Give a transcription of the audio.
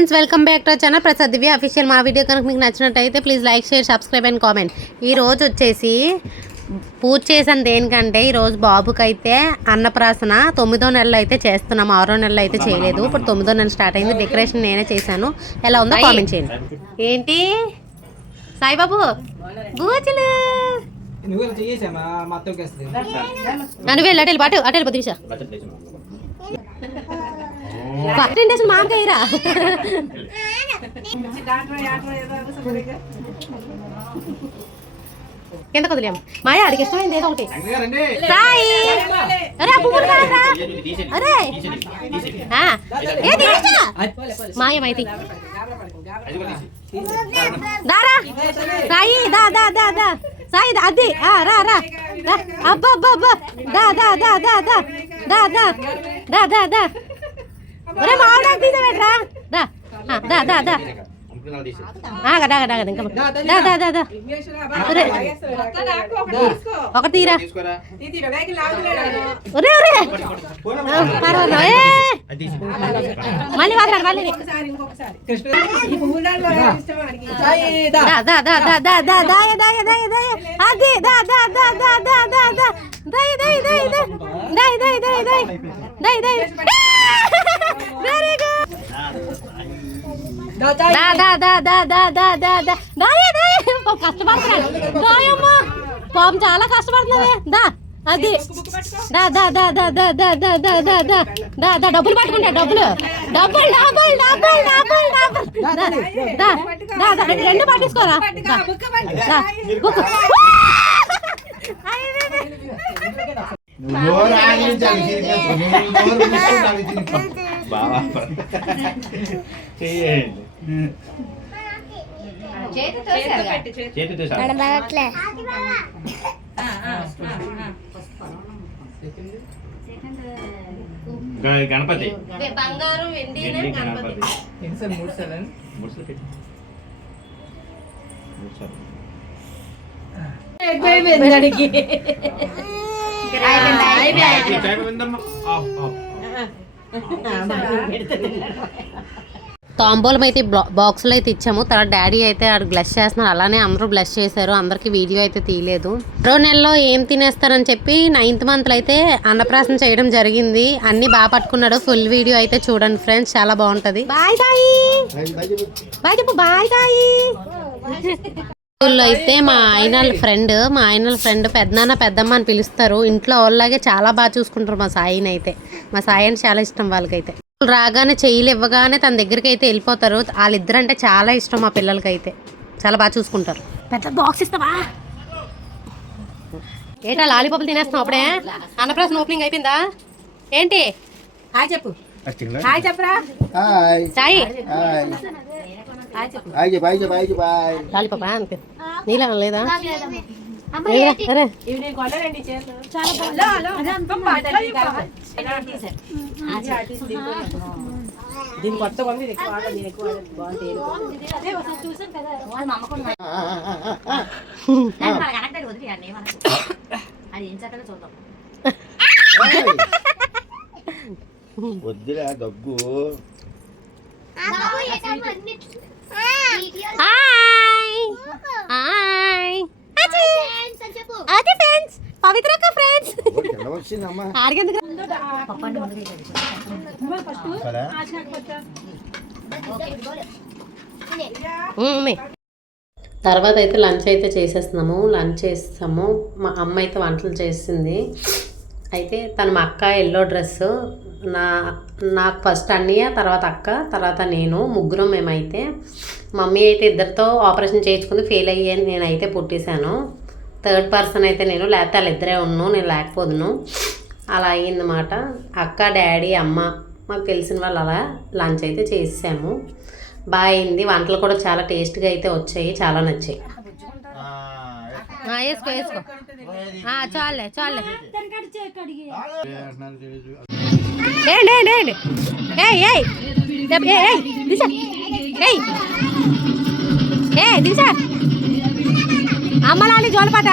Friends welcome back to our channel Prasad Divya official. మా video కనుక మీకు నచ్చినట్టయితే please like share subscribe and comment. ఈ రోజు వచ్చేసి పూజ చేసాను దేనికంటే ఈరోజు బాబుకి అయితే అన్నప్రాసన 9వ నెలలో అయితే చేస్తున్నాము, 6వ నెలలో అయితే చేయలేదు. ఇప్పుడు 9వ నెల స్టార్ట్ అయింది. డెకరేషన్ నేనే చేశాను. ఎలా ఉందో కామెంట్ చేయండి. ఏంటి సాయిబాబు బూచులు నువ్వు వెళ్ళి పాటు అటెళ్ళి పది విషయం పట్టేసి మాకయ్యరా ఎంత కొద్దిలేము మాయా అడిగి ఇష్టమైంది ఏదో ఒకటి. సాయి అరే అరే మాయమైతే దారా సాయి దా దా దా దా సాయి అది రా రా అబ్బా అబ్బా అబ్బా దా దా దా దా దా దా దా దా దా దా ఒరే మామిడా తీసేవేట్రా దా దా దా దా ఒక తీరా మళ్ళీ మళ్ళీ వెరీ గుడ్ కష్టపడుతున్నాడు పాపం చాలా కష్టపడుతుంది. దా అది దా దా దా దా దా దా దా దా దా దా దా దా డబ్బులు పట్టుకుంటా డబ్బులు డబ్బులు డబ్బులు డబ్బులు డబ్బులు రెండు పట్టించుకోరా గణపతి బంగారం వెండి గణపతి తాంబూలం అయితే బాక్సులు అయితే ఇచ్చాము. తర్వాత డాడీ అయితే ఆడు బ్లెస్ చేస్తున్నారు. అలానే అందరూ బ్లెస్ చేశారు. అందరికి వీడియో అయితే తీయలేదు. 2వ నెలలో ఏం తినేస్తారని చెప్పి 9th మంత్లో అయితే అన్నప్రాసన చేయడం జరిగింది. అన్ని బాగా పట్టుకున్నాడు. ఫుల్ వీడియో అయితే చూడండి ఫ్రెండ్స్, చాలా బాగుంటది. బాయ్ సాయి బాయ్ చెప్పు బాయ్ సాయి. స్కూల్లో అయితే మా ఆయన ఫ్రెండ్ పెద్దనాన్న పెద్దమ్మ అని పిలుస్తారు. ఇంట్లో వాళ్ళలాగే చాలా బాగా చూసుకుంటారు మా సాయిని అయితే. మా సాయి అంటే చాలా ఇష్టం వాళ్ళకైతే. రాగానే చెయ్యిలు ఇవ్వగానే తన దగ్గరికి అయితే వెళ్ళిపోతారు. వాళ్ళిద్దరు అంటే చాలా ఇష్టం మా పిల్లలకైతే. చాలా బాగా చూసుకుంటారు. పెద్ద బాక్స్ ఇస్తావా ఏంటా లాలీపాపులు తినేస్తాం అప్పుడే? అన్నప్రాసన ఓపెనింగ్ అయిపోయిందా ఏంటి? హాయ్ చెప్పు. హాయ్ చెప్పరా సాయి. లాలీపాపా నీలా లేదా? వద్దురా దగ్గు. అది ఫ్రెండ్స్ పవిత్రక ఫ్రెండ్స్ తర్వాత అయితే లంచ్ అయితే చేసేస్తున్నాము. లంచ్ చేస్తాము. మా అమ్మ అయితే వంటలు చేసింది. అయితే తను మా అక్క ఎల్లో డ్రెస్, నాకు ఫస్ట్ అన్నయ్య, తర్వాత అక్క, తర్వాత నేను, ముగ్గురం మేమైతే. మమ్మీ అయితే ఇద్దరితో ఆపరేషన్ చేయించుకుని ఫెయిల్ అయ్యాను. నేనైతే పుట్టేశాను. 3rd పర్సన్ అయితే నేను, లేకపోతే వాళ్ళిద్దరే ఉన్నాను, నేను లేకపోదును. అలా అయ్యిందన్నమాట. అక్క డాడీ అమ్మ మాకు తెలిసిన వాళ్ళు అలా లంచ్ అయితే చేసాము. బాగా అయింది. వంటలు కూడా చాలా టేస్ట్గా అయితే వచ్చాయి, చాలా నచ్చాయి. వేసుకో వేసుకో చాలే చాలే. అమ్మలాలి జోలపాట